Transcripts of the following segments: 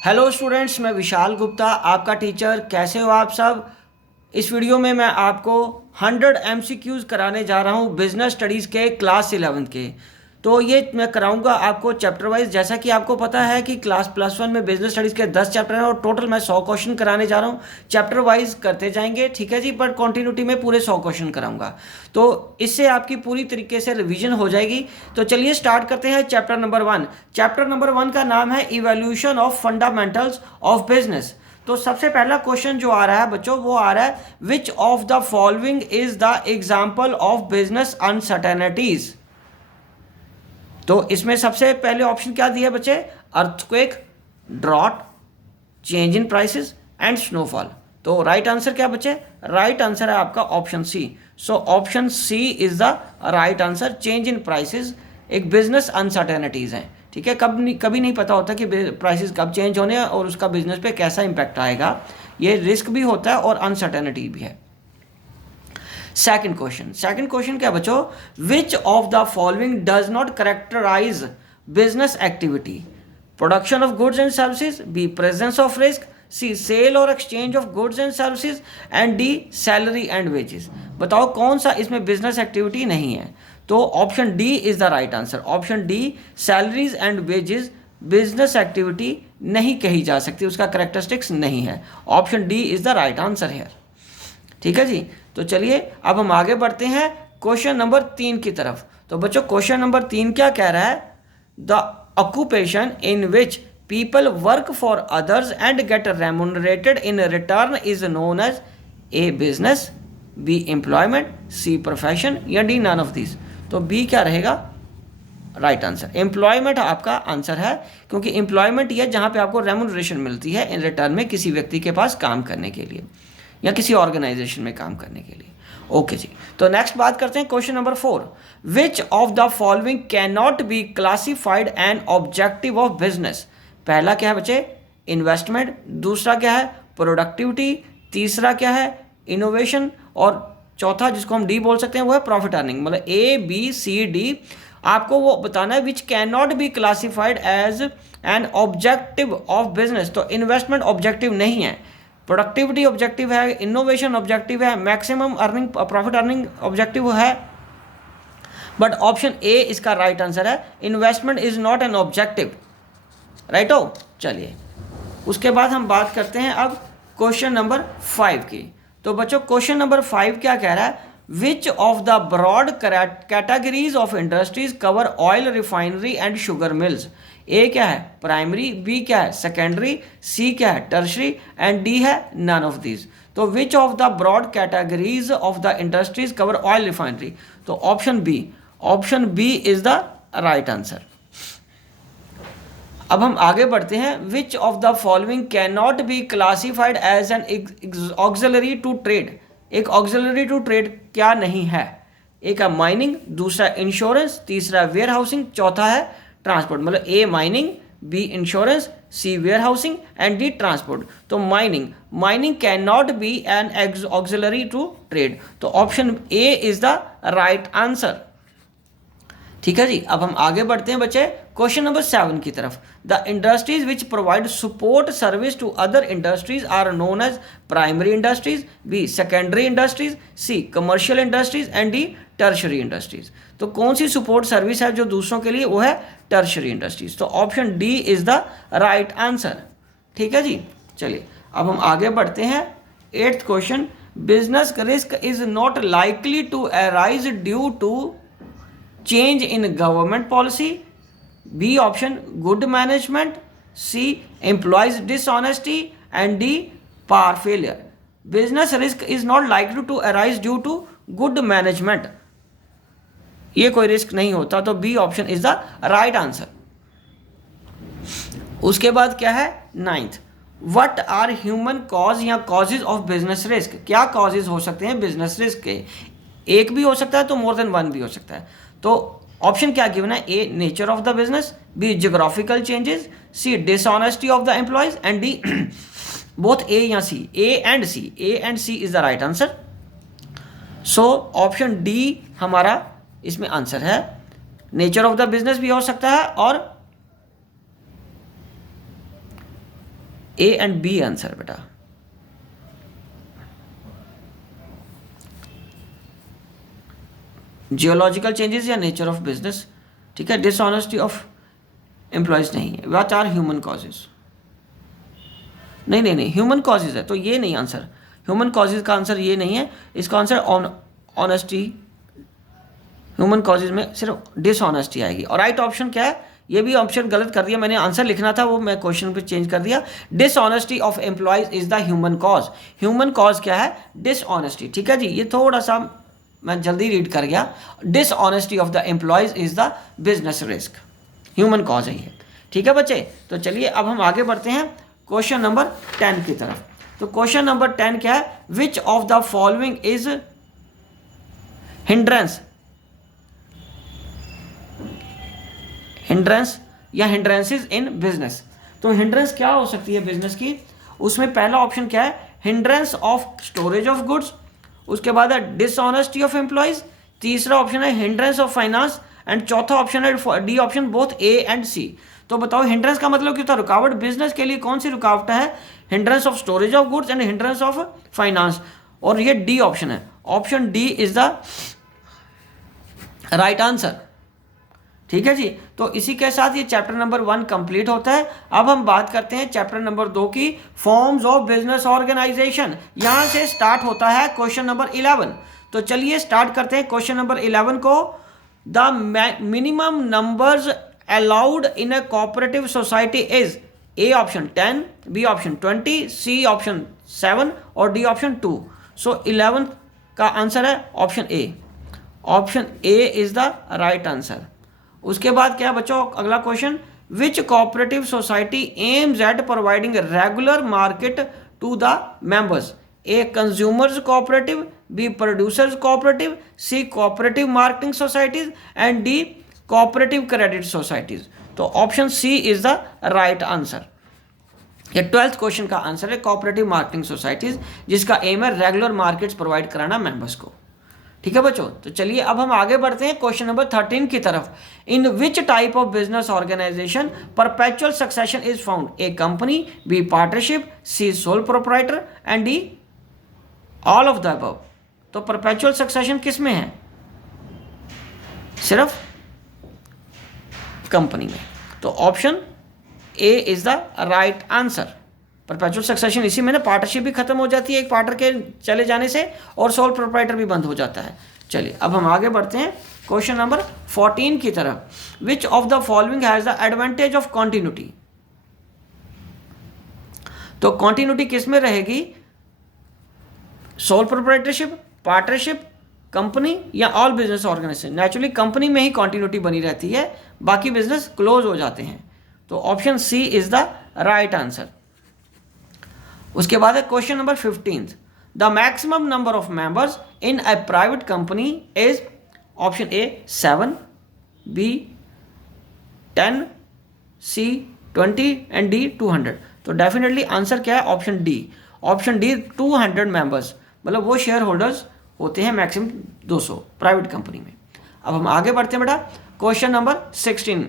Hello students, मैं विशाल गुप्ता आपका teacher. कैसे हो आप सब। इस वीडियो में मैं आपको 100 एमसीक्यूज़ कराने जा रहा हूँ बिजनेस स्टडीज़ के क्लास 11 के। तो ये मैं कराऊंगा आपको चैप्टर वाइज। जैसा कि आपको पता है कि क्लास +1 में बिजनेस स्टडीज़ के 10 चैप्टर हैं और टोटल मैं 100 क्वेश्चन कराने जा रहा हूँ। चैप्टर वाइज करते जाएंगे, ठीक है जी, पर कॉन्टिन्यूटी में पूरे 100 क्वेश्चन कराऊंगा। तो इससे आपकी पूरी तरीके से रिवीजन हो जाएगी। तो चलिए स्टार्ट करते हैं चैप्टर नंबर 1। चैप्टर नंबर 1 का नाम है evolution of fundamentals of business. तो सबसे पहला क्वेश्चन जो आ रहा है बच्चों, वो आ रहा है which of the following is the example of business uncertainties. तो इसमें सबसे पहले ऑप्शन क्या दिया बच्चे? Earthquake, drought, change in prices and snowfall. तो राइट आंसर क्या बच्चे? राइट आंसर है आपका option C. So option C is the right answer. Change in prices एक बिजनेस अनसर्टेनिटीज है, ठीक है। कभी नहीं पता होता कि प्राइसेस कब चेंज होने हैं और उसका बिजनेस पे कैसा इंपैक्ट आएगा। ये रिस्क भी होता है और अनसर्टेनिटी भी है। सेकंड क्वेश्चन क्या बच्चों? Which of the following does not characterize business activity? Production of goods and services, B presence of risk, C sale और exchange of goods and services and D salary and wages. बताओ कौन सा इसमें business activity नहीं है? तो option D is the right answer. Option D salaries and wages business activity नहीं कही जा सकती, उसका करेक्टरिस्टिक्स नहीं है। Option D is the right answer है, ठीक है जी। तो चलिए अब हम आगे बढ़ते हैं क्वेश्चन नंबर 3 की तरफ। तो बच्चों क्वेश्चन नंबर 3 क्या कह रहा है? The occupation in which people work for others and get remunerated in return is known as a business, B employment, C profession या डी नन ऑफ दिस। तो बी क्या रहेगा? राइट आंसर एम्प्लॉयमेंट आपका answer है, क्योंकि employment ये जहाँ पे आपको रेम्यूनरेशन मिलती है इन रिटर्न में किसी व्यक्ति के पास काम करने के लिए या किसी ऑर्गेनाइजेशन में काम करने के लिए। ओके जी। तो नेक्स्ट बात करते हैं question number 4। Which of the following can not be classified N objective of business? पहला क्या है बच्चे? इन्वेस्टमेंट। दूसरा क्या है? प्रोडक्टिविटी। तीसरा क्या है? इनोवेशन। और चौथा जिसको हम डी बोल सकते हैं वो है प्रॉफिट अर्निंग। मतलब ए बी सी डी आपको वो बताना है which can not be classified as an objective of business. तो इन्वेस्टमेंट ऑब्जेक्टिव नहीं है, प्रोडक्टिविटी ऑब्जेक्टिव है, इनोवेशन ऑब्जेक्टिव है, maximum earning profit earning objective है, बट ऑप्शन ए इसका राइट आंसर है। Investment is not an objective. Right हो। चलिए उसके बाद हम बात करते हैं अब क्वेश्चन नंबर 5 की। तो बच्चों क्वेश्चन नंबर 5 क्या कह रहा है? Which of the broad categories of industries cover oil refinery and sugar mills? A क्या है? प्राइमरी, बी क्या है? सेकेंडरी, सी क्या है? टर्शरी एंड डी है नन ऑफ दिस। तो which of the broad categories of the industries cover oil refinery? तो option B is the right answer. अब हम आगे बढ़ते हैं। Which of the following can not be classified as an auxiliary to trade? एक auxiliary to trade क्या नहीं है? एक है माइनिंग, दूसरा इंश्योरेंस, तीसरा वेयर हाउसिंग, चौथा है ट्रांसपोर्ट। मतलब A mining, B insurance, C warehousing and D transport. तो mining can not be an auxiliary to trade. तो option A is the right answer, ठीक है जी। अब हम आगे बढ़ते हैं बच्चे क्वेश्चन नंबर 7 की तरफ। The industries which provide support service to other industries are known as primary industries, B secondary industries, C commercial industries and D tertiary industries. तो कौन सी सपोर्ट सर्विस है जो दूसरों के लिए? वो है टर्शरी इंडस्ट्रीज। तो option D is the right answer, ठीक है जी। चलिए अब हम आगे बढ़ते हैं 8th question. Business risk is not likely to arise due to change in government policy, B option good management, C employees dishonesty and D power failure. Business risk is not likely to arise due to good management. ये कोई risk नहीं होता, तो B option is the right answer. उसके बाद क्या है 9th। What are human cause या कॉजेज ऑफ बिजनेस रिस्क? क्या कॉजेज हो सकते हैं बिजनेस रिस्क के? एक भी हो सकता है तो मोर देन वन भी हो सकता है। तो ऑप्शन क्या गिवन है? A nature of the business, B geographical changes, C dishonesty of the employees and D both A या C. A and C is the right answer. So option D हमारा इसमें आंसर है। Nature of the business भी हो सकता है और ए and B answer बेटा। जियोलॉजिकल चेंजेस या नेचर ऑफ बिजनेस, ठीक है। डिसऑनेस्टी ऑफ एम्प्लॉयज नहीं है। व्हाट आर ह्यूमन कॉजेज, नहीं नहीं नहीं, ह्यूमन कॉजेज है तो ये नहीं आंसर। ह्यूमन कॉजेज का आंसर ये नहीं है, इसका आंसर ऑनेस्टी। ह्यूमन कॉजेज में सिर्फ डिसऑनेस्टी आएगी। और राइट ऑप्शन क्या है, ये भी ऑप्शन गलत कर दिया मैंने, आंसर लिखना था वो मैं क्वेश्चन पे चेंज कर दिया। Dishonesty of employees is the human cause. Human cause क्या है, डिसऑनेस्टी, ठीक है जी। ये थोड़ा सा मैं जल्दी रीड कर गया। Dishonesty of the employees is the business risk, human cause है ये, ठीक है बच्चे। तो चलिए अब हम आगे बढ़ते हैं क्वेश्चन नंबर 10 की तरफ। तो क्वेश्चन नंबर 10 क्या है, which of the following is hindrance, hindrance या हिंड्रेंसेस इन बिजनेस। तो हिंड्रेंस क्या हो सकती है बिजनेस की, उसमें पहला ऑप्शन क्या है, hindrance of storage of goods, उसके बाद है डिसऑनेस्टी ऑफ एम्प्लॉयज, तीसरा ऑप्शन है हिंड्रेंस ऑफ फाइनेंस, एंड चौथा ऑप्शन है D option both A and C. तो बताओ हिंड्रेंस का मतलब क्या होता है, रुकावट। बिजनेस के लिए कौन सी रुकावट है, hindrance of storage of goods and hindrance of finance, और ये डी ऑप्शन है। Option D is the right answer, ठीक है जी। तो इसी के साथ ये चैप्टर नंबर 1 कंप्लीट होता है। अब हम बात करते हैं चैप्टर नंबर 2 की, फॉर्म्स ऑफ बिजनेस ऑर्गेनाइजेशन। यहां से स्टार्ट होता है क्वेश्चन नंबर 11। तो चलिए स्टार्ट करते हैं क्वेश्चन नंबर 11 को। The minimum numbers allowed in a cooperative society is, A option 10, B option 20, C option 7 और डी ऑप्शन 2। सो 11 का आंसर है option A. Option A is the right answer. उसके बाद क्या बच्चों, अगला question, which cooperative society aims at providing regular market to the members, A consumers cooperative, B producers cooperative, C cooperative marketing societies and D cooperative credit societies. तो option C is the right answer. ये 12th question का answer है, cooperative marketing societies, जिसका aim है regular markets provide कराना members को, ठीक है बच्चों। तो चलिए अब हम आगे बढ़ते हैं क्वेश्चन नंबर 13 की तरफ। In which type of business organization perpetual succession is found, A company, B partnership, C sole proprietor and D all of the above. तो परपेचुअल सक्सेशन किस में है, सिर्फ कंपनी में। तो option A is the right answer. Perpetual succession इसी में ना, पार्टनरशिप भी खत्म हो जाती है एक पार्टनर के चले जाने से, और सोल प्रोप्राइटर भी बंद हो जाता है। चलिए अब हम आगे बढ़ते हैं क्वेश्चन नंबर 14 की तरफ। Which of the following has the advantage of continuity. तो कॉन्टिन्यूटी किस में रहेगी, सोल प्रोप्राइटरशिप, पार्टनरशिप, कंपनी या all business organisation. Naturally company में ही कॉन्टिन्यूटी बनी रहती है, बाकी बिजनेस क्लोज हो जाते हैं। तो option C is the right answer. उसके बाद है question number 15, the maximum number of members in a private company is, option A 7, B 10, C 20 and D 200। तो डेफिनेटली आंसर क्या है, option D. Option D 200 members, मतलब वो share holders होते हैं मैक्सिमम 200 प्राइवेट कंपनी में। अब हम आगे बढ़ते हैं बेटा, question number 16,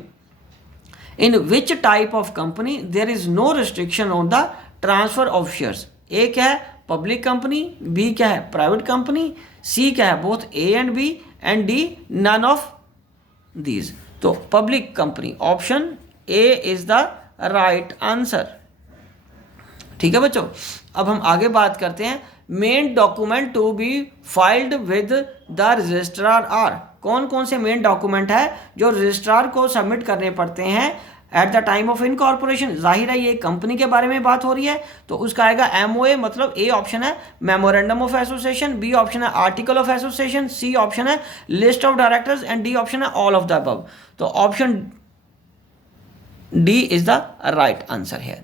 in which type of company there is no restriction on the transfer of shares. A क्या है, पब्लिक कंपनी, बी क्या है, प्राइवेट कंपनी, सी क्या है, both A and B, and D none of these. तो public company, option A is the right answer, ठीक है बच्चों। अब हम आगे बात करते हैं, main document to be filed with the registrar are. कौन कौन से मेन डॉक्यूमेंट है जो रजिस्ट्रार को सबमिट करने पड़ते हैं at the time of incorporation. जाहिर है ये कंपनी के बारे में बात हो रही है, तो उसका आएगा एमओए, मतलब ए ऑप्शन है memorandum of association, B option है article of association, C option है list of directors and D option है ऑल ऑफ द अबव। तो option D is the right answer है,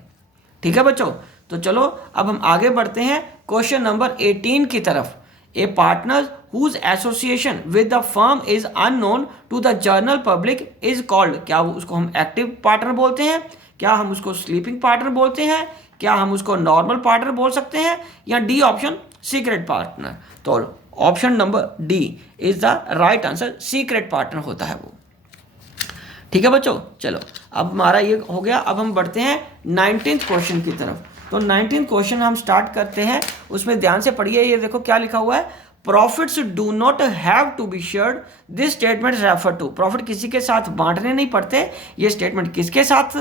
ठीक है बच्चों। तो चलो अब हम आगे बढ़ते हैं क्वेश्चन नंबर 18 की तरफ। A partner whose association with the firm is unknown to the general public is called. क्या उसको हम एक्टिव पार्टनर बोलते हैं, क्या हम उसको स्लीपिंग पार्टनर बोलते हैं, क्या हम उसको नॉर्मल पार्टनर बोल सकते हैं, या डी ऑप्शन सीक्रेट पार्टनर। तो option number D is the right answer, secret partner होता है वो, ठीक है बच्चों, चलो अब हमारा ये हो गया। अब हम बढ़ते हैं 19th क्वेश्चन की तरफ। तो 19th क्वेश्चन हम स्टार्ट करते हैं, उसमें ध्यान से पढ़िए। ये देखो क्या लिखा हुआ है, profits do not have to be shared, this statement refer to. Profit किसी के साथ बांटने नहीं पड़ते, ये स्टेटमेंट किसके साथ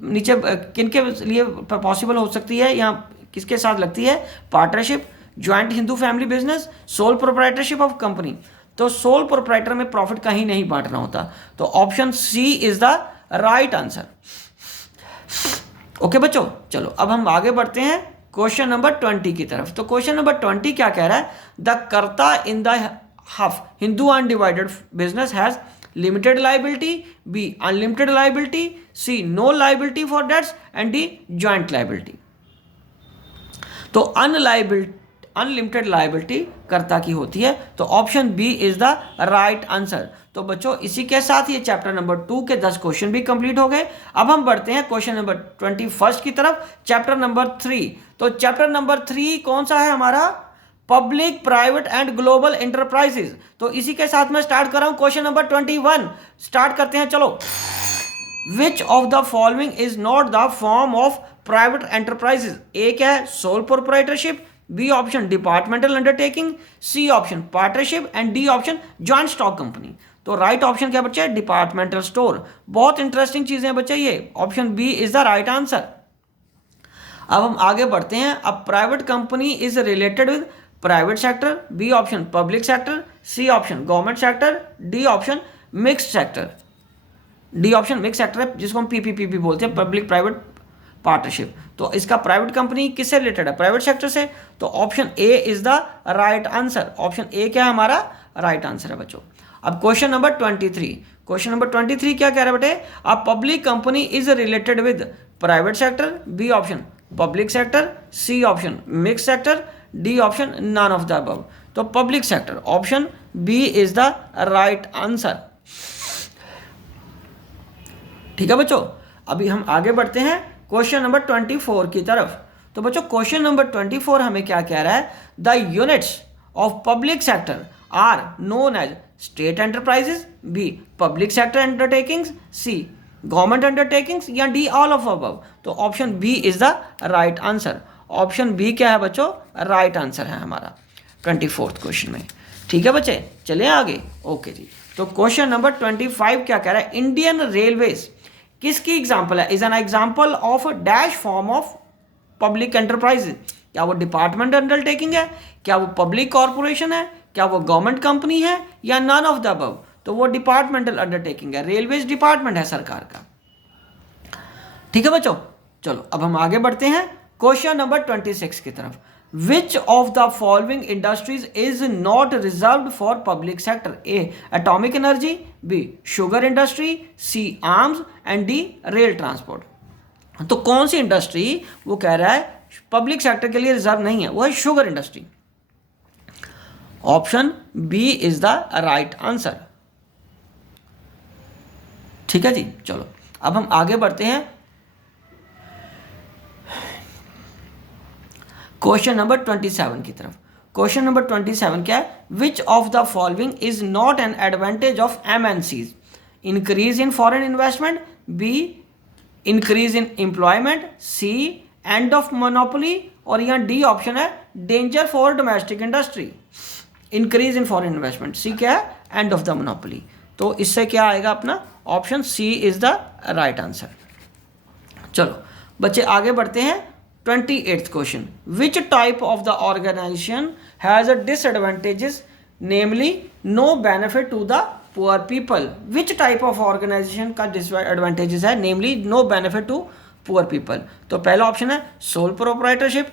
नीचे किनके लिए पॉसिबल हो सकती है, यहाँ किसके साथ लगती है, partnership, joint Hindu family business, sole proprietorship of company. तो सोल प्रोप्राइटर में प्रॉफिट कहीं नहीं बांटना होता, तो option C is the right answer. Okay बच्चों, चलो अब हम आगे बढ़ते हैं क्वेश्चन नंबर 20 की तरफ। तो क्वेश्चन नंबर 20 क्या कह रहा है, the karta in the half Hindu undivided business has limited liability, B unlimited liability, C no liability for debts and D joint liability. तो अनलिमिटेड लाइबिलिटी कर्ता की होती है, तो option B is the right answer. तो बच्चों इसी के साथ ये चैप्टर नंबर 2 के 10 क्वेश्चन भी कंप्लीट हो गए। अब हम बढ़ते हैं क्वेश्चन नंबर 21 की तरफ, चैप्टर नंबर 3। तो चैप्टर नंबर 3 कौन सा है हमारा, public private and global enterprises. तो इसी के साथ मैं स्टार्ट कर रहा हूं क्वेश्चन नंबर 21 स्टार्ट करते हैं। चलो, which of the following is not the form of private enterprises. A क्या है, sole proprietorship, B option departmental undertaking, C option partnership and D option joint stock company. तो right option क्या बच्चे, departmental store. बहुत interesting चीजें हैं बच्चे, ये option B is the right answer. अब हम आगे बढ़ते हैं। अब private company is related with private sector, B option public sector, C option government sector, D option mixed sector. D option mix sector है, जिसको हम पीपीपी भी बोलते हैं, पब्लिक प्राइवेट पार्टनरशिप। तो इसका प्राइवेट कंपनी किससे रिलेटेड है, प्राइवेट सेक्टर से। तो option A is the right answer. Option A क्या है हमारा राइट आंसर है बच्चों। अब क्वेश्चन नंबर 23, क्वेश्चन नंबर 23 क्या कह रहा है बेटे, a public company is related with private sector, B option public sector, C option mix sector, D option none of the above. तो public sector, option B is the right answer. ठीक है बच्चों, अभी हम आगे बढ़ते हैं क्वेश्चन नंबर 24 की तरफ। तो बच्चों क्वेश्चन नंबर 24 हमें क्या कह रहा है, the units of public sector are known as state enterprises, B public sector undertakings, C government undertakings, या डी ऑल ऑफ अबव। तो option B is the right answer. Option B क्या है बच्चों, राइट आंसर है हमारा 24th question में। ठीक है बच्चे, चलिए आगे। ओके जी, तो क्वेश्चन नंबर 25 क्या कह रहा है, इंडियन रेलवेज किसकी एग्जाम्पल है, is an example of dash form of public enterprise. क्या वो डिपार्टमेंट अंडरटेकिंग है, क्या वो पब्लिक कॉर्पोरेशन है, क्या वो गवर्नमेंट कंपनी है, या नन ऑफ द अबव। तो वो डिपार्टमेंटल अंडरटेकिंग है, रेलवेज डिपार्टमेंट है सरकार का। ठीक है बच्चों, चलो अब हम आगे बढ़ते हैं क्वेश्चन नंबर 26 की तरफ। Which of the following industries is not reserved for public sector, A atomic energy, B sugar industry, C arms and D rail transport. तो कौन सी इंडस्ट्री वो कह रहा है पब्लिक सेक्टर के लिए रिजर्व नहीं है, वो है sugar industry. Option B is the right answer. ठीक है जी, चलो अब हम आगे बढ़ते हैं क्वेश्चन नंबर 27 की तरफ। क्वेश्चन नंबर 27 क्या है, which of the following is not an advantage of MNCs, increase in foreign investment, B increase in employment, C end of monopoly, और यहाँ डी ऑप्शन है danger for domestic industry. Increase in foreign investment, C क्या है, end of the monopoly. तो इससे क्या आएगा अपना option C is the right answer. चलो बच्चे आगे बढ़ते हैं 28th question, which type of the organization has a disadvantages, namely no benefit to the poor people. Which type of organization का डिसएडवांटेजेस है, namely no benefit to poor people. तो पहला option है सोल प्रोप्राइटरशिप,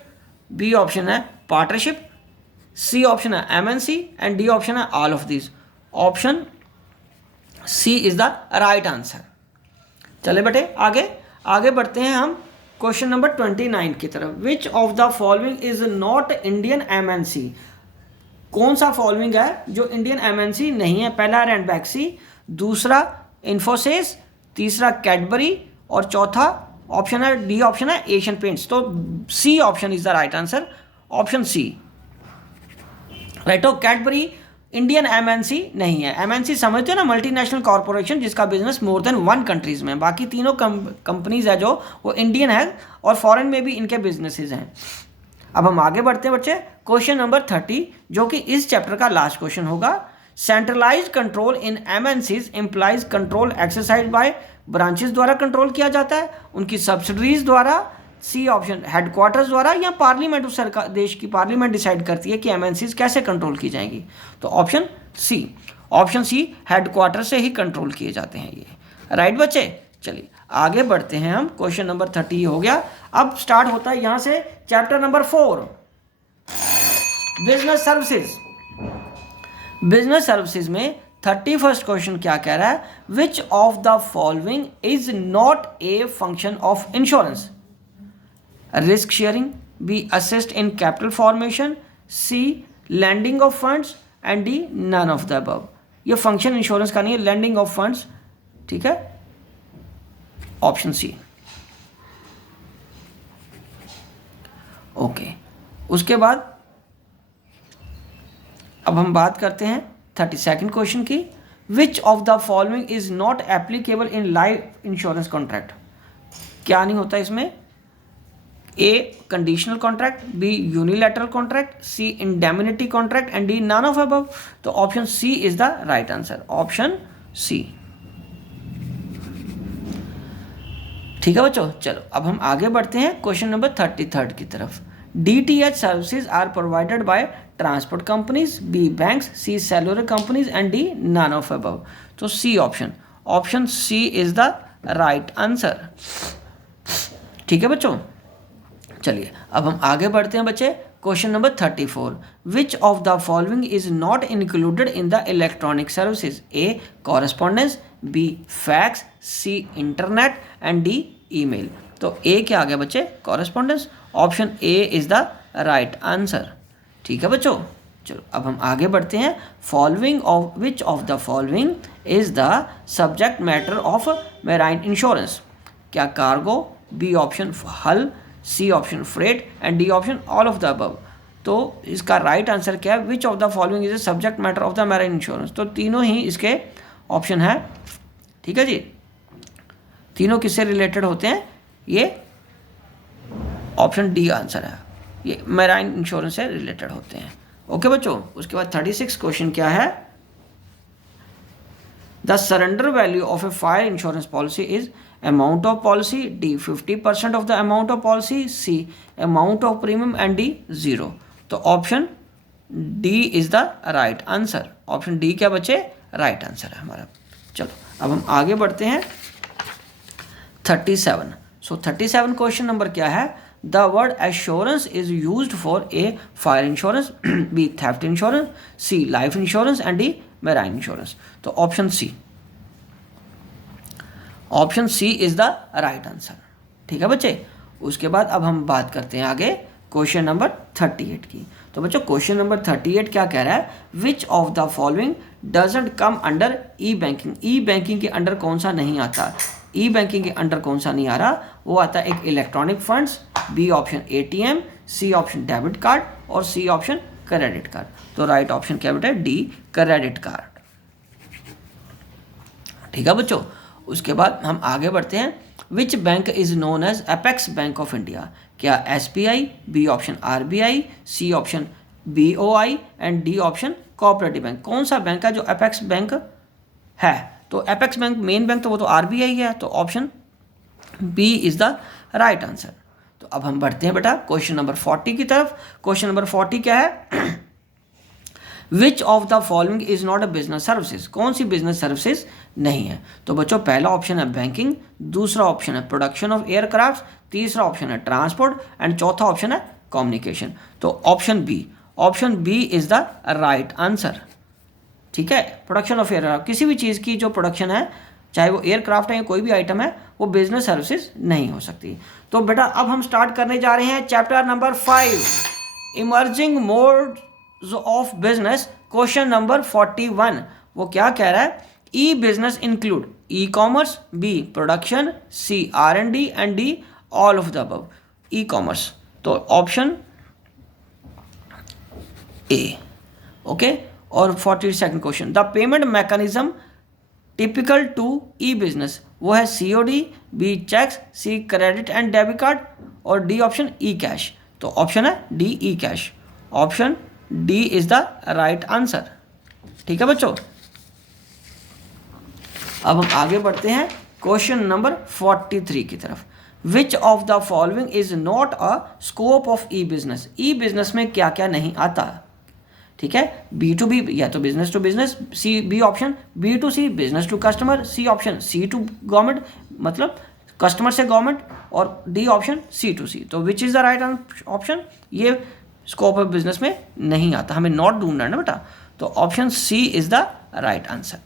बी ऑप्शन है partnership, C option है MNC and D option है all of this. Option C is the right answer. चले बेटे आगे बढ़ते हैं हम क्वेश्चन नंबर 29 की तरफ। Which of the following is not Indian MNC. कौन सा फॉलोइंग है जो इंडियन एमएनसी नहीं है, पहला रैंडबैक्सी, दूसरा इन्फोसिस, तीसरा कैडबरी और चौथा ऑप्शन है डी ऑप्शन है एशियन पेंट्स। तो C option is the right answer, option C right हो। कैडबरी इंडियन एमएनसी नहीं है। एमएनसी समझते हो ना, मल्टीनेशनल कॉरपोरेशन, जिसका बिजनेस मोर देन 1 कंट्रीज में। बाकी तीनों कंपनीज है जो वो इंडियन है और फॉरेन में भी इनके बिजनेसेस हैं। अब हम आगे बढ़ते हैं बच्चे, क्वेश्चन नंबर 30 जो कि इस चैप्टर का लास्ट क्वेश्चन होगा। Centralize control in MNCs employees control exercise by branches द्वारा कंट्रोल किया जाता है, उनकी सब्सिडरीज द्वारा, सी ऑप्शन हेडक्वार्टर्स द्वारा, या पार्लियामेंट, उस सरकार देश की पार्लियामेंट डिसाइड करती है कि एमएनसीज कैसे कंट्रोल की जाएंगी। तो ऑप्शन सी हेडक्वार्टर से ही कंट्रोल किए जाते हैं ये। राइट बच्चे, चलिए आगे बढ़ते हैं हम। क्वेश्चन नंबर 30 हो गया। अब स्टार्ट होता है यहां से chapter number 4, business services. Business services में 31st क्वेश्चन क्या कह रहा है, which of the following is not a function of insurance, risk sharing, B assist in capital formation, C landing of funds, and D none of the above. ये function insurance का नहीं है, landing of funds, ठीक है, option सी। Okay, उसके बाद अब हम बात करते हैं 32nd क्वेश्चन की, which of the following is not applicable in life insurance contract. क्या नहीं होता इसमें, A conditional contract, B unilateral contract, C indemnity contract, and D none of above. तो option C is the right answer, option C. ठीक है बच्चों, चलो अब हम आगे बढ़ते हैं क्वेश्चन नंबर 33 की तरफ। DTH services are provided by transport companies, B banks, C cellular companies, and D none of above. तो C option C is the right answer. ठीक है बच्चों, चलिए अब हम आगे बढ़ते हैं बच्चे। Question number 34, which of the following is not included in the electronic services, A correspondence, B fax, C internet, and D email. तो ए क्या आ गया बच्चे, correspondence. Option A is the right answer. ठीक है बच्चों, चलो अब हम आगे बढ़ते हैं। Following of which of the following is the subject matter of marine insurance, क्या cargo, B option hull, C option freight, and D option all of the above. तो इसका राइट आंसर क्या है, which of the following is the subject matter of the marine insurance. तो तीनों ही इसके option है। ठीक है जी, तीनों किससे रिलेटेड होते हैं, ये ऑप्शन डी आंसर है, ये मैराइन इंश्योरेंस से रिलेटेड होते हैं। ओके बच्चों, उसके बाद 36 क्वेश्चन क्या है, the surrender value of a fire insurance policy is amount of policy, D 50% of the amount of policy, C amount of premium, and D 0। तो option D is the right answer. Option D क्या बच्चे, right answer है हमारा। चलो अब हम आगे बढ़ते हैं 37। सो 37 क्वेश्चन नंबर क्या है, the word assurance is used for A fire insurance, B theft insurance, C life insurance, and D marine insurance. तो option C is the right answer. ठीक है बच्चे, उसके बाद अब हम बात करते हैं आगे क्वेश्चन नंबर 38 की। तो बच्चों क्वेश्चन नंबर 38 क्या कह रहा है, which of the following doesn't come under E banking. E banking के अंडर कौन सा नहीं आता, ई बैंकिंग के अंडर कौन सा नहीं आ रहा, वो आता है एक electronic funds, B option ATM, C option debit card, और सी ऑप्शन क्रेडिट कार्ड। तो राइट ऑप्शन क्या बेटा, डी क्रेडिट कार्ड। ठीक है बच्चों, उसके बाद हम आगे बढ़ते हैं। Which bank is known as apex bank of India, क्या SBI, B option RBI, C option BOI, and D option cooperative bank. कौन सा बैंक है जो अपेक्स बैंक है, तो अपेक्स बैंक मेन बैंक तो वो तो RBI है, तो option B is the right answer. तो अब हम बढ़ते हैं बेटा क्वेश्चन नंबर 40 की तरफ। क्वेश्चन नंबर 40 क्या है, which of the following is not a business services. कौन सी बिजनेस सर्विसेज नहीं है, तो बच्चों पहला ऑप्शन है बैंकिंग, दूसरा ऑप्शन है प्रोडक्शन ऑफ एयरक्राफ्ट, तीसरा ऑप्शन है ट्रांसपोर्ट, एंड चौथा ऑप्शन है कम्युनिकेशन। तो option B is the right answer. ठीक है, प्रोडक्शन ऑफ एयरक्राफ्ट, किसी भी चीज़ की जो प्रोडक्शन है, चाहे वो एयरक्राफ्ट है या कोई भी आइटम है, वो बिजनेस सर्विसेज नहीं हो सकती। तो बेटा अब हम स्टार्ट करने जा रहे हैं chapter number 5, emerging modes of business. Question number 41 वो क्या कह रहा है, E business include E commerce, B production, C R&D, and D all of the above. E commerce, तो ऑप्शन ए। ओके, और 42nd question, the payment mechanism typical to E business, वो है COD, B cheques, C credit and debit card और D option E cash. तो option है D E cash, option D is the right answer. ठीक है बच्चों, अब हम आगे बढ़ते हैं क्वेश्चन नंबर 43 की तरफ। Which of the following is not a scope of E business, E business में क्या क्या नहीं आता। ठीक है, B2B या तो business to business, B option B2C business to customer, C option C to government मतलब कस्टमर से गवर्नमेंट और D ऑप्शन C2C। तो which is the right option, ये स्कोप ऑफ बिजनेस में नहीं आता, हमें नॉट ढूंढना है ना बेटा। तो option C is the right answer.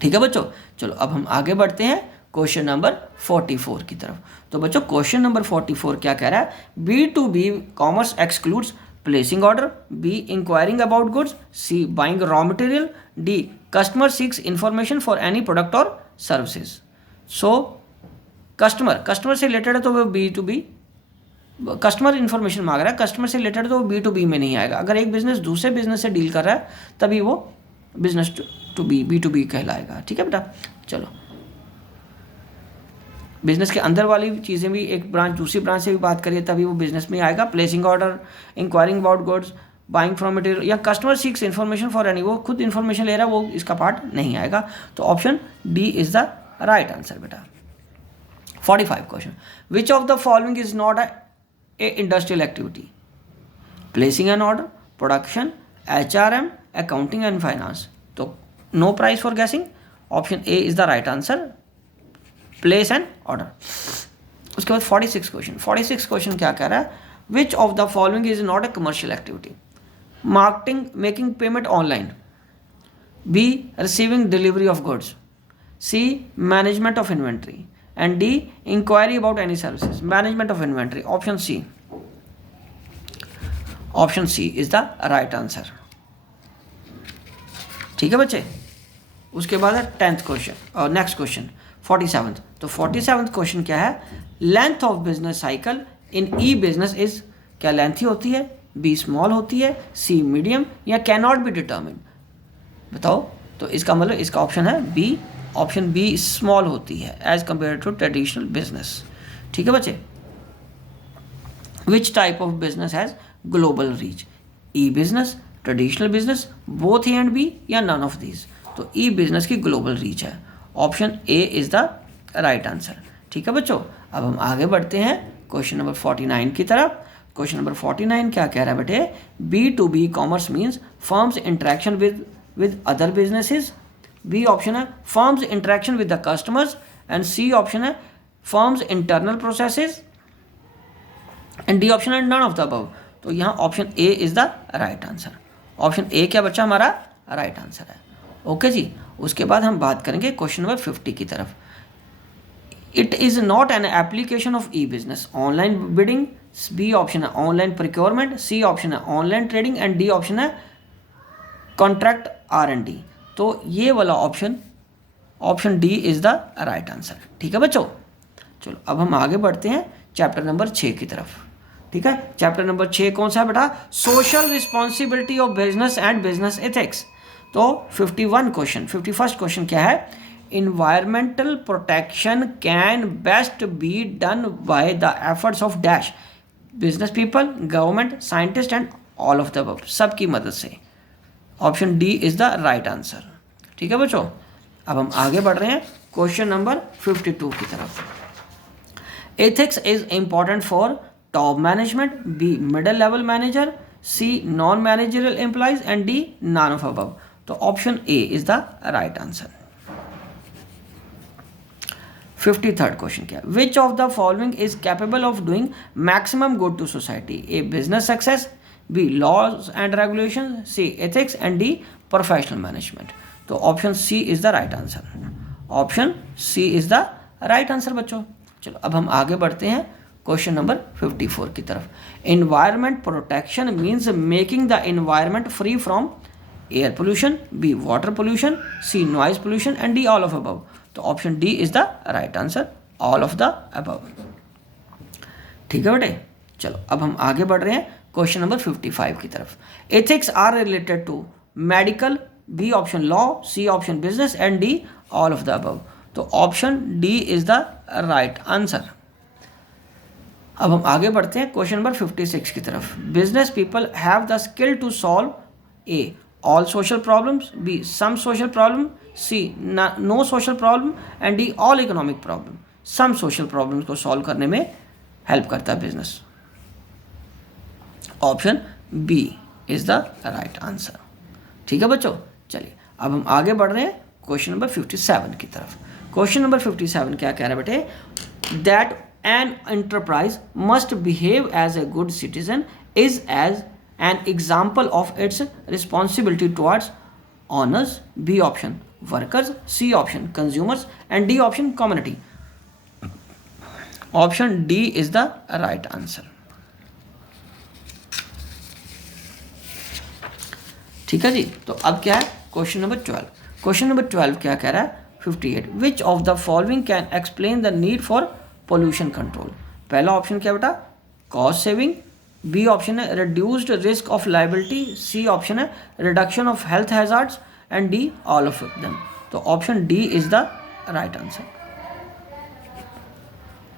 ठीक है बच्चों, चलो अब हम आगे बढ़ते हैं क्वेश्चन नंबर 44 की तरफ। तो बच्चों क्वेश्चन नंबर 44 क्या कह रहा है, B2B commerce excludes placing order, B inquiring about goods, C buying raw material, D customer seeks information for any product और सर्विसेज। सो कस्टमर से रिलेटेड है तो वो B2B, कस्टमर इन्फॉर्मेशन मांग रहा है, कस्टमर से रिलेटेड तो वो B2B में नहीं आएगा। अगर एक बिजनेस दूसरे बिजनेस से डील कर रहा है तभी वो बिजनेस टू B2B कहलाएगा। ठीक है बेटा, चलो बिजनेस के अंदर वाली चीज़ें भी एक ब्रांच दूसरी ब्रांच से भी बात करिए तभी वो बिजनेस में आएगा। Placing order, inquiring about goods, buying from material या customer seeks information for any, वो खुद इन्फॉर्मेशन ले रहा है, वो इसका पार्ट नहीं आएगा। तो option D is the right answer बेटा। 45 question, which of the following is not a industrial activity, placing an order, production, HRM, accounting and finance. तो no price for guessing, option A is the right answer, place an order. उसके बाद 46 question क्या कह रहा है, which of the following is not a commercial activity, marketing making payment online, B receiving delivery of goods, C management of inventory and D inquiry about any services. Management of inventory, option C is the right answer. ठीक है बच्चे, उसके बाद है 10th question और next question 47th। तो 47th question क्या है, length of business cycle in E business is, क्या लेंथ ही होती है, B स्मॉल होती है, C मीडियम या कैन नॉट बी डिटर्मिन, बताओ। तो इसका मतलब इसका ऑप्शन है B, ऑप्शन B स्मॉल होती है as compare to traditional business. ठीक है बच्चे, which type of business has global reach, E business, traditional business, both A and B या नन ऑफ दीज। तो ई बिजनेस की ग्लोबल रीच है, option A is the right answer. ठीक है बच्चों, अब हम आगे बढ़ते हैं क्वेश्चन नंबर 49 की तरफ। क्वेश्चन नंबर 49 क्या कह रहा है बेटे, B2B commerce means firms interaction with other businesses, B option है firms interaction with the customers and C option है firms internal processes and D option है नन ऑफ द अबव। तो यहाँ option A is the right answer. Option A क्या बच्चा हमारा right answer है। Okay जी, उसके बाद हम बात करेंगे क्वेश्चन नंबर 50 की तरफ। It is not an application of E business, online bidding, B option है ऑनलाइन प्रोक्योरमेंट, C ऑप्शन है online trading and D option है कॉन्ट्रैक्ट R&D। तो ये वाला option D is the right answer. ठीक है बच्चों, चलो अब हम आगे बढ़ते हैं चैप्टर नंबर 6 की तरफ। ठीक है, चैप्टर नंबर 6 कौन सा है बेटा, social responsibility of business and business ethics. तो 51st क्वेश्चन क्या है, environmental protection can best be done by the efforts of dash, business people, government, scientist and all of the above, सबकी मदद से। Option D is the right answer. ठीक है बच्चों, अब हम आगे बढ़ रहे हैं क्वेश्चन नंबर 52 की तरफ। Ethics is important for top management, B middle level manager, C non managerial employees and D none of above. तो option A is the right answer. 53rd question क्या है, which of the following is capable of doing maximum good to society, A business success, B laws and regulation, C ethics and D professional management. तो option C is the right answer. Option C is the right answer बच्चों। चलो अब हम आगे बढ़ते हैं question number 54 की तरफ। Environment protection means making the environment free from air pollution, B water pollution, C noise pollution and D all of above. तो option D is the right answer, all of the above. ठीक है बेटे, चलो अब हम आगे बढ़ रहे हैं क्वेश्चन नंबर 55 की तरफ। Ethics are related to medical, B option law, C option business and D all of the above. तो option D is the right answer. अब हम आगे बढ़ते हैं क्वेश्चन नंबर 56 की तरफ। Business people have the skill to solve A all social problems, B some social problem, C no social problem and D all economic problem. Some social problems को solve करने में हेल्प करता है business. Option B is the right answer. ठीक है बच्चों, चलिए अब हम आगे बढ़ रहे हैं क्वेश्चन नंबर 57 की तरफ। क्वेश्चन नंबर 57 क्या कह रहा है बेटे? That an enterprise must behave as a good citizen is as an example of its responsibility towards owners, B option workers, C option consumers and D option community. Option D is the right answer. ठीक है जी, तो अब क्या है question number 12। Question number 12 क्या कह रहा है? 58 which of the following can explain the need for pollution control. पहला ऑप्शन क्या बेटा? कॉस्ट सेविंग, बी ऑप्शन है reduced risk of liability, C option है reduction of health hazards and D all of them. तो option D is the right answer.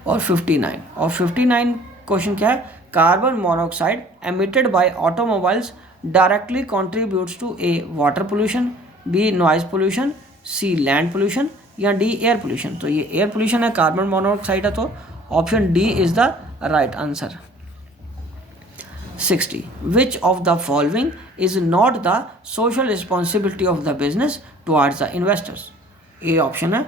और 59 question क्या है? Carbon monoxide emitted by automobiles directly contributes to A water pollution, B noise pollution, C land pollution या D air pollution। तो ये air pollution है, carbon monoxide है, तो option D is the right answer. 60 which of the following is not the social responsibility of the business towards the investors. A option है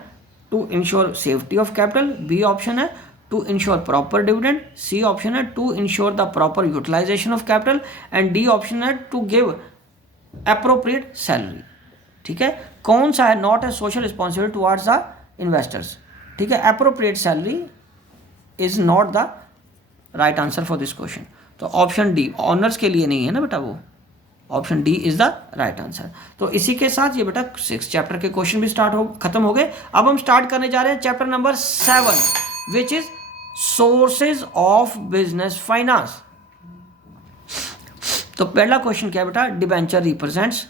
to ensure safety of capital, B option है to ensure proper dividend, C option है to ensure the proper utilization of capital and D option है to give appropriate salary। ठीक है, कौन सा है not a social responsibility towards the investors? ठीक है, appropriate salary is not the right answer for this question. तो option D, honours के लिए नहीं है ना बेटा, वो option D is the right answer. तो इसी के साथ ये बेटा 6 चैप्टर के क्वेश्चन भी खत्म हो गए। अब हम स्टार्ट करने जा रहे हैं chapter number 7 which is sources of business finance. तो पहला क्वेश्चन क्या है बेटा? Debenture represents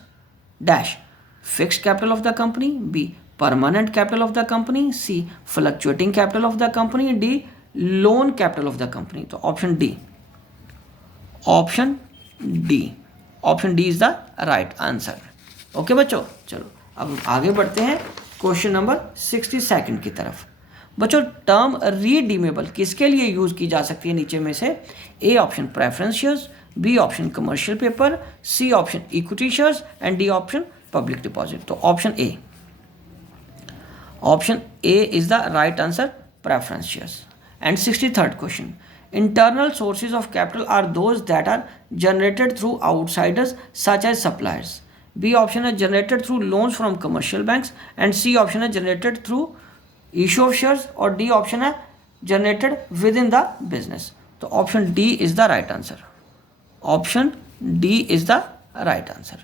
dash fixed capital of the company, B permanent capital of the company, C fluctuating capital of the company, D loan capital of the company. तो option D, option D is the right answer. Okay बच्चों, चलो अब हम आगे बढ़ते हैं question number 62 की तरफ। बच्चों टर्म रीडीमेबल किसके लिए यूज की जा सकती है नीचे में से? A option preference shares, B option commercial paper, C option equity shares and D option public deposit. तो option A is the right answer, preference shares. And 63rd question, internal sources of capital are those that are generated through outsiders such as suppliers. B option है generated through loans from commercial banks and C option है generated through issue of shares और D option है generated with in the business. तो option D is the right answer. Option D is the right answer.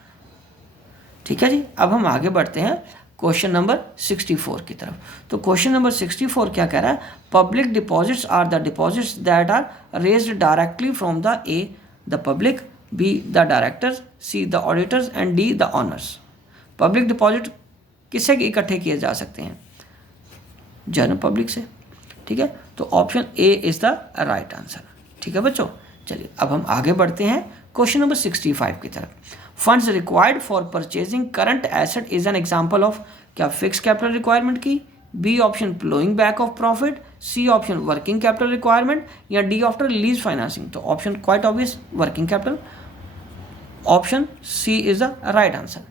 ठीक है जी, अब हम आगे बढ़ते हैं क्वेश्चन नंबर 64 की तरफ। तो क्वेश्चन नंबर 64 क्या कह रहा है? Public deposits are the deposits that are raised directly from the A the public, B the directors, C the auditors and D the owners. Public deposit किससे इकट्ठे किए जा सकते हैं? जनरल पब्लिक से। ठीक है, तो option A is the right answer. ठीक है बच्चों, चलिए अब हम आगे बढ़ते हैं क्वेश्चन नंबर 65 की तरफ। Funds required for purchasing current asset is an example of क्या? फिक्स कैपिटल रिक्वायरमेंट की, B option ploughing back of profit, C option working capital requirement या डी आफ्टर लीज फाइनेंसिंग। तो option quite obvious, working capital. Option C is the right answer.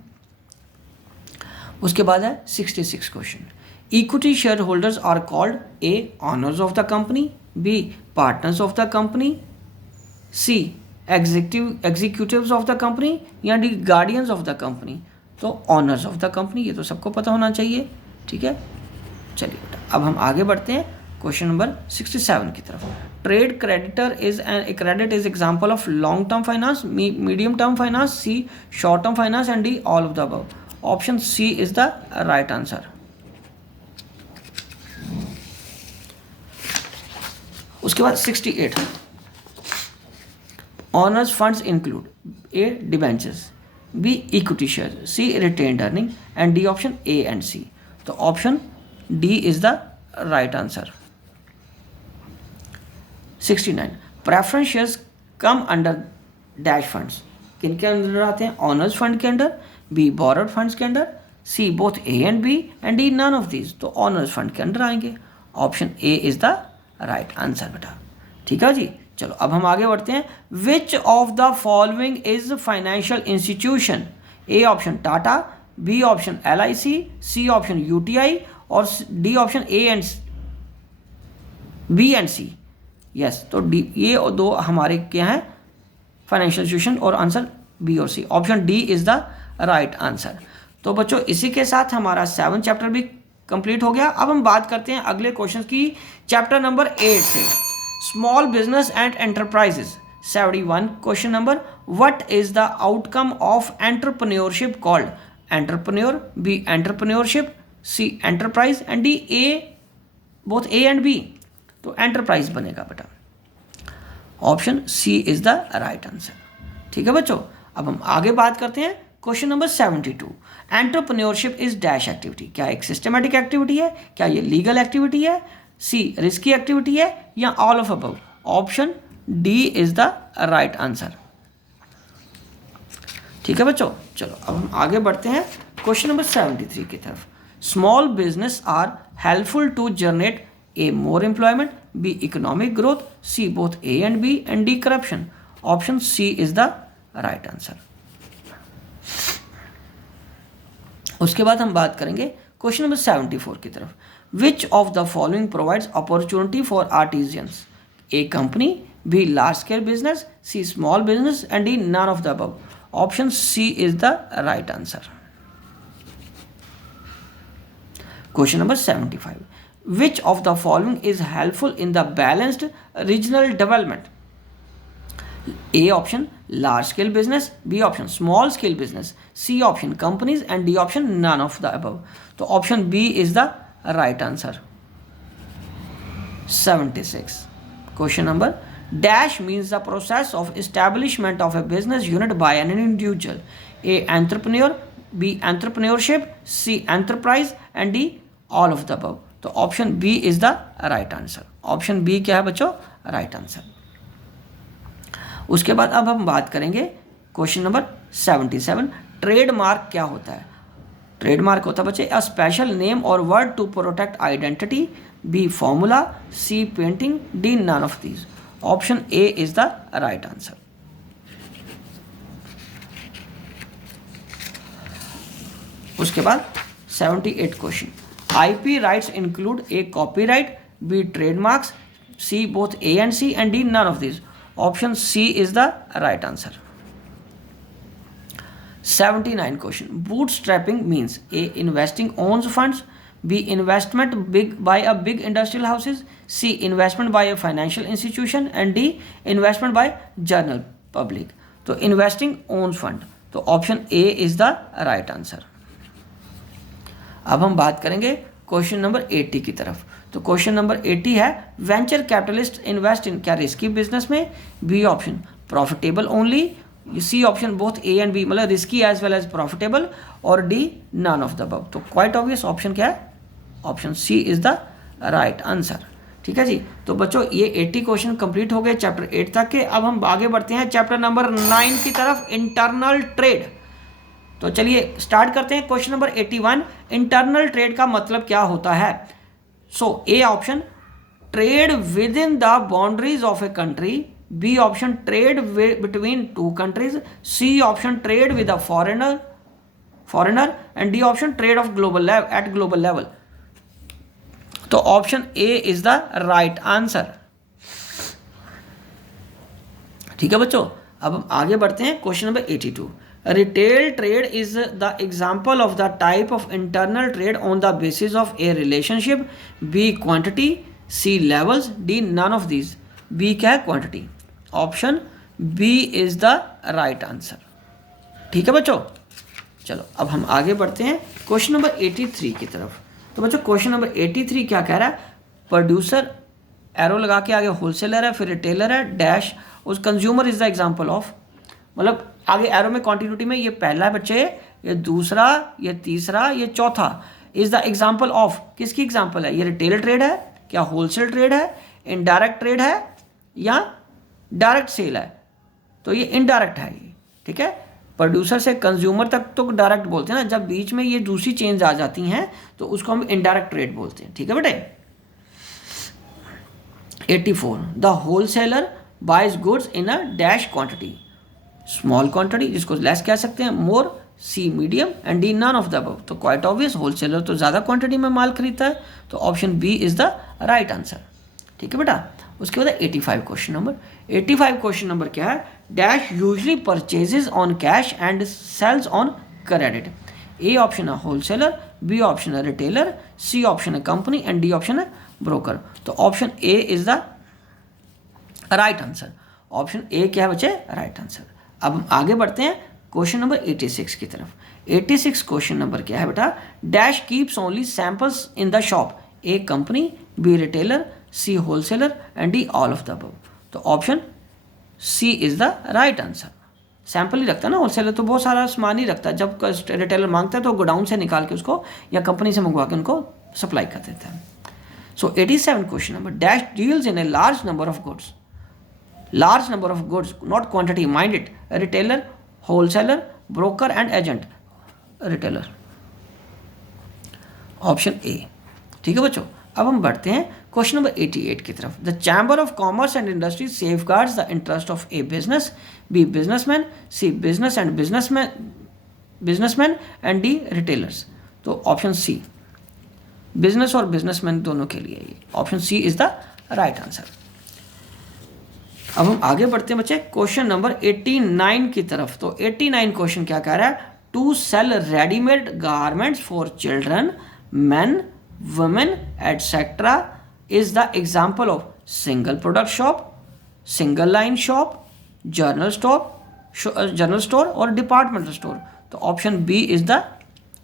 उसके बाद है 66 question. Equity shareholders are called A. owners of the company, B. partners of the company, C. executives of the company या D. guardians of the company। तो owners of the company, ये तो सबको पता होना चाहिए। ठीक है, चलिए बेटा अब हम आगे बढ़ते हैं क्वेश्चन नंबर 67 की तरफ। Trade creditor is credit is example of long term finance, medium term finance, C short term finance and D all of the above. Option C is the right answer. उसके बाद 68 owners funds include A debentures, B equity share, C retained earning and D option A and C. तो option D is the right answer. 69 preference shares come under dash funds, किन के अंदर आते हैं? Honours fund के अंदर, B borrowed funds के अंदर, C both A and B and D none of these. तो ऑनर्स फंड के अंदर आएंगे। Option A is the right answer बेटा। ठीक है जी, चलो अब हम आगे बढ़ते हैं। Which of the following is financial institution? A option Tata, B option LIC, C option UTI और D option A and B and C. Yes, तो डी, ये दो हमारे क्या हैं? फाइनेंशियल इंस्टीट्यूशन, और आंसर बी और C. Option D is the right answer. तो बच्चों इसी के साथ हमारा 7 चैप्टर भी कंप्लीट हो गया। अब हम बात करते हैं अगले क्वेश्चन की, चैप्टर नंबर 8 से, small business and enterprises. 71 question number, what is the outcome of entrepreneurship called? Entrepreneur, B entrepreneurship, C enterprise and D A, both A and B. तो एंटरप्राइज बनेगा बेटा। Option C is the right answer. ठीक है बच्चों, अब हम आगे बात करते हैं question number 72। Entrepreneurship is dash activity? क्या एक सिस्टमेटिक एक्टिविटी है? क्या ये लीगल एक्टिविटी है? सी रिस्की एक्टिविटी है? या all of above? Option D is the right answer. ठीक है बच्चों, चलो अब हम आगे बढ़ते हैं क्वेश्चन नंबर 73 की तरफ। Small business are helpful to generate A more employment, B economic growth, C both A and B and D corruption. Option C is the right answer. उसके बाद हम बात करेंगे क्वेश्चन नंबर 74 की तरफ। Which of the following provides opportunity for artisans? A company, B large scale business, C small business and D none of the above. Option C is the right answer. Question number 75। Which of the following is helpful in the balanced regional development? A option large scale business, B option small scale business, C option companies and D option none of the above. तो option B is the right answer. 76 question number, dash means the process of establishment of a business unit by an individual. A entrepreneur, B entrepreneurship, C enterprise and D all of the above. तो option B is the right answer. Option B क्या है बच्चों? Right answer. उसके बाद अब हम बात करेंगे क्वेश्चन नंबर 77। ट्रेडमार्क क्या होता है? ट्रेडमार्क होता है बच्चे अ स्पेशल नेम और word to protect identity, B formula, C painting, D none of these. Option A is the right answer. उसके बाद 78 question. IP rights include A copyright, B trademarks, C both A and C and D none of these. Option C is the right answer. 79 question. Bootstrapping means A investing owns funds, B investment by a big industrial houses, C investment by a financial institution and D investment by general public. तो investing owns fund. तो option A is the right answer. अब हम बात करेंगे question number 80 की तरफ। तो question number 80 है वेंचर कैपिटलिस्ट इन्वेस्ट इन क्या रिस्की बिजनेस में? B option profitable only, C option both A and B मतलब risky as well as profitable और D none of the above. तो क्वाइट ऑब्वियस ऑप्शन क्या है? Option C is the right answer. ठीक है जी, तो बच्चों ये 80 क्वेश्चन कंप्लीट हो गए चैप्टर 8 तक के। अब हम आगे बढ़ते हैं चैप्टर नंबर 9 की तरफ, इंटरनल ट्रेड। तो चलिए स्टार्ट करते हैं क्वेश्चन नंबर 81। इंटरनल ट्रेड का मतलब क्या होता है? So A option trade within the boundaries of a country, B option trade between two countries, C option trade with a foreigner and D option trade of global at global level. तो option A is the right answer. ठीक है बच्चों, अब हम आगे बढ़ते हैं question number 82। Retail trade is the example of the type of internal trade on the basis of a relationship, B quantity, C levels, D none of these. B क्या है? quantity. Option B is the right answer. ठीक है बच्चों, चलो अब हम आगे बढ़ते हैं क्वेश्चन नंबर 83 की तरफ। तो बच्चों क्वेश्चन नंबर 83 क्या कह रहा है? प्रोड्यूसर एरो लगा के आगे होलसेलर है, फिर रिटेलर है, डैश उस consumer is the example of, मतलब आगे एरो में कॉन्टिन्यूटी में ये पहला बच्चे, ये दूसरा, ये तीसरा, ये चौथा इज द एग्जांपल ऑफ, किसकी एग्जांपल है? ये रिटेल ट्रेड है, क्या होलसेल ट्रेड है, इनडायरेक्ट ट्रेड है या डायरेक्ट सेल है? तो ये इनडायरेक्ट है ये, ठीक है। प्रोड्यूसर से कंज्यूमर तक तो डायरेक्ट बोलते हैं ना, जब बीच में ये दूसरी चेंज आ जाती हैं तो उसको हम इनडायरेक्ट ट्रेड बोलते हैं, ठीक है बेटे। 84 the wholesaler buys goods in a dash quantity, small quantity जिसको लेस कह सकते हैं, more, C medium and D none of the above. तो क्वाइट ऑब्वियस, होलसेलर तो ज़्यादा क्वांटिटी में माल खरीदता है, तो option B is the right answer, ठीक है बेटा। उसके बाद 85 क्वेश्चन नंबर। 85 क्वेश्चन नंबर क्या है? Dash usually purchases on cash and sales on credit. A option है होलसेलर, बी ऑप्शन है रिटेलर, सी ऑप्शन है कंपनी एंड डी ऑप्शन है ब्रोकर। तो option A is the right answer. Option A क्या है बच्चे? Right answer. अब हम आगे बढ़ते हैं क्वेश्चन नंबर 86 की तरफ। 86 क्वेश्चन नंबर क्या है बेटा? Dash keeps only samples in the shop, A company, B retailer, C wholesaler and D all of the above. तो option C is the right answer. Sample ही रखता है ना होलसेलर, तो बहुत सारा सामान ही रखता है, जब रिटेलर मांगता है तो गोडाउन से निकाल के उसको या कंपनी से मंगवा के उनको सप्लाई कर देता है। सो 87 question number. Dash deals in a large number of goods, large number of goods, not quantity, mind it, retailer, wholesaler, broker and agent, retailer, option A, ठीक है बच्चों। अब हम बढ़ते हैं क्वेश्चन नंबर 88 की तरफ। The chamber of commerce and industry safeguards the interest of A business, B businessman, C business and businessman and D retailers. तो ऑप्शन सी, बिजनेस और बिजनेसमैन दोनों के लिए ये option C is the right answer. अब हम आगे बढ़ते हैं बच्चे क्वेश्चन नंबर 89 की तरफ। तो 89 क्वेश्चन क्या कह रहा है? To sell readymade garments for children, man, women etcetera is the example of single product shop, single line shop, general store और डिपार्टमेंटल स्टोर। तो option B is the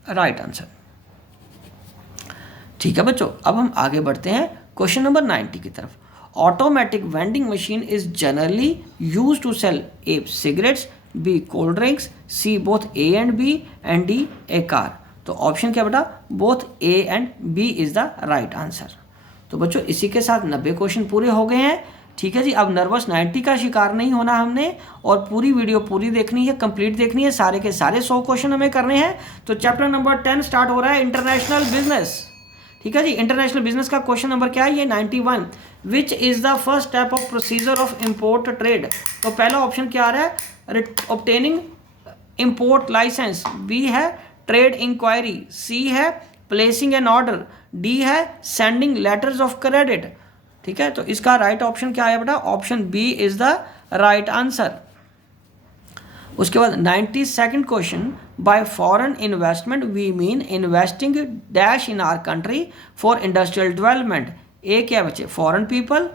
right answer, ठीक है बच्चों। अब हम आगे बढ़ते हैं क्वेश्चन नंबर 90 की तरफ। Automatic vending machine is generally used to sell A. cigarettes, B. cold drinks, C. both A and B and D. a car। तो ऑप्शन क्या बेटा? Both A and B is the right answer। तो बच्चों इसी के साथ 90 question पूरे हो गए हैं, ठीक है जी। अब नर्वस 90 का शिकार नहीं होना हमने, और पूरी वीडियो पूरी देखनी है, कंप्लीट देखनी है, सारे के सारे 100 क्वेश्चन हमें करने हैं। तो चैप्टर नंबर 10 स्टार्ट हो रहा है, इंटरनेशनल बिजनेस, ठीक है जी। इंटरनेशनल बिजनेस का क्वेश्चन नंबर क्या है? ये 91। Which is the first step of procedure of import trade. तो पहला ऑप्शन क्या आ रहा है? ऑब्टेनिंग इंपोर्ट लाइसेंस, बी है ट्रेड इंक्वायरी, सी है प्लेसिंग एन ऑर्डर, डी है सेंडिंग लेटर्स ऑफ क्रेडिट, ठीक है। तो इसका राइट ऑप्शन क्या है बेटा? Option B is the right answer. उसके बाद 92nd question. By foreign investment we mean investing dash in our country for industrial development. A क्या है बच्चे? फॉरेन पीपल,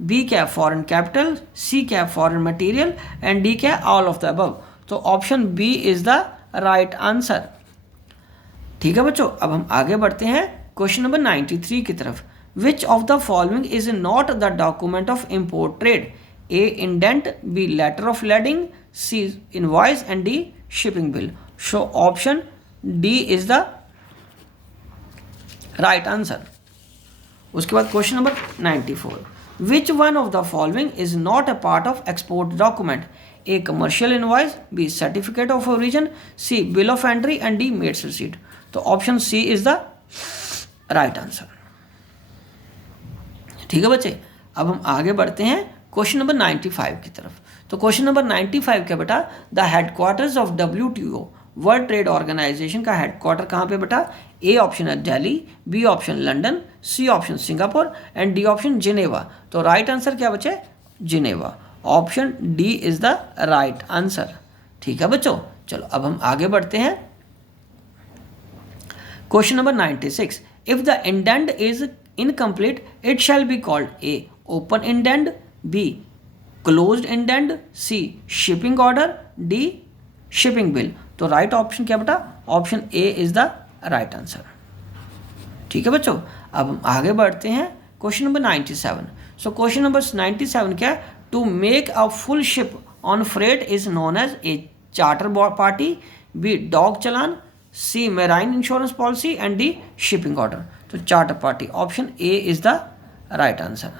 बी क्या है? फॉरेन कैपिटल, सी क्या है? फॉरेन मटेरियल एंड डी क्या है? All of the above. तो option B is the right answer, ठीक है बच्चों। अब हम आगे बढ़ते हैं क्वेश्चन नंबर 93 की तरफ। Which of the following is not the document of import trade? A indent, B letter of lading, C invoice and D shipping bill. So option D is the right answer. उसके बाद question number 94। Which one of the following is not a part of export document? A commercial invoice, B certificate of origin, C bill of entry and D mate's receipt. तो option C is the right answer, ठीक है बच्चे। अब हम आगे बढ़ते हैं question number 95 की तरफ। तो क्वेश्चन नंबर 95 क्या बेटा? The headquarters of WTO world trade organisation का हेडक्वार्टर कहाँ पे बेटा? ए ऑप्शन है Delhi, B option London, C option Singapore and D option Geneva. तो राइट आंसर क्या बचे? Geneva. Option D is the right answer, ठीक है बच्चों। चलो अब हम आगे बढ़ते हैं question number 96। If the indent is incomplete it shall be called a open indent, B closed indent, C shipping order, D shipping bill. तो राइट ऑप्शन क्या बेटा? Option A is the right answer, ठीक है बच्चों। अब हम आगे बढ़ते हैं क्वेश्चन नंबर 97. सो क्वेश्चन नंबर 97 क्या है? To make a full ship on freight is known as A charter party, B dock challan, C marine insurance policy and D shipping order. तो charter party option A is the right answer.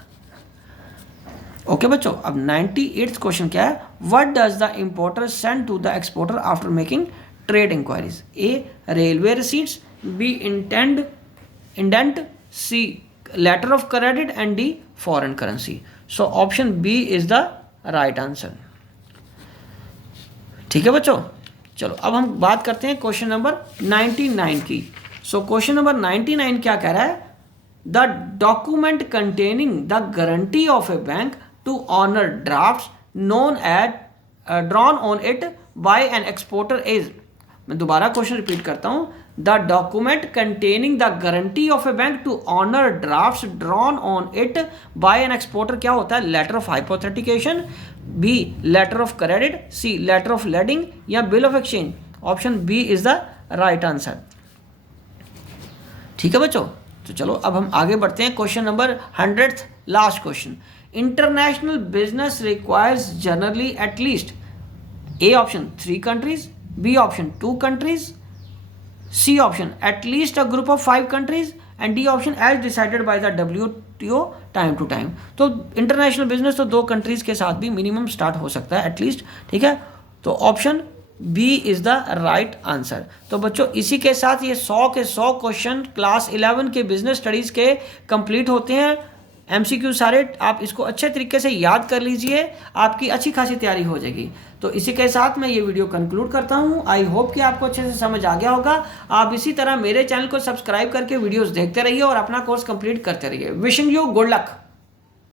Okay बच्चों, अब 98th question क्या है? What does the importer send to the exporter after making trade inquiries? A railway receipts, B indent, C letter of credit and D foreign currency. So option B is the right answer. ठीक है बच्चों, चलो अब हम बात करते हैं question number 99 की. सो क्वेश्चन नंबर 99 क्या कह रहा है? The document containing the guarantee of a bank to honour draft known at drawn on it by an exporter is. मैं दोबारा क्वेश्चन रिपीट करता हूं. The document containing the guarantee of a bank to honour draft drawn on it by an exporter क्या होता है? Letter of hypothecation, B letter of credit, C letter of lading या bill of exchange. Option B is the right answer. ठीक है बच्चों, तो चलो अब हम आगे बढ़ते हैं. Question number 100th last question. International business requires generally at least A option 3 countries, B option 2 countries, C option at least a group of 5 countries and D option as decided by the WTO time to time. तो international business तो 2 countries के साथ भी minimum start हो सकता है at least. ठीक है, तो option B is the right answer. तो बच्चों इसी के साथ ये 100 के 100 क्वेश्चन क्लास 11 के बिजनेस स्टडीज़ के कंप्लीट होते हैं. MCQ सारे आप इसको अच्छे तरीके से याद कर लीजिए, आपकी अच्छी खासी तैयारी हो जाएगी. तो इसी के साथ मैं ये वीडियो कंक्लूड करता हूँ. आई होप कि आपको अच्छे से समझ आ गया होगा. आप इसी तरह मेरे चैनल को सब्सक्राइब करके वीडियोस देखते रहिए और अपना कोर्स कंप्लीट करते रहिए. Wishing you good luck.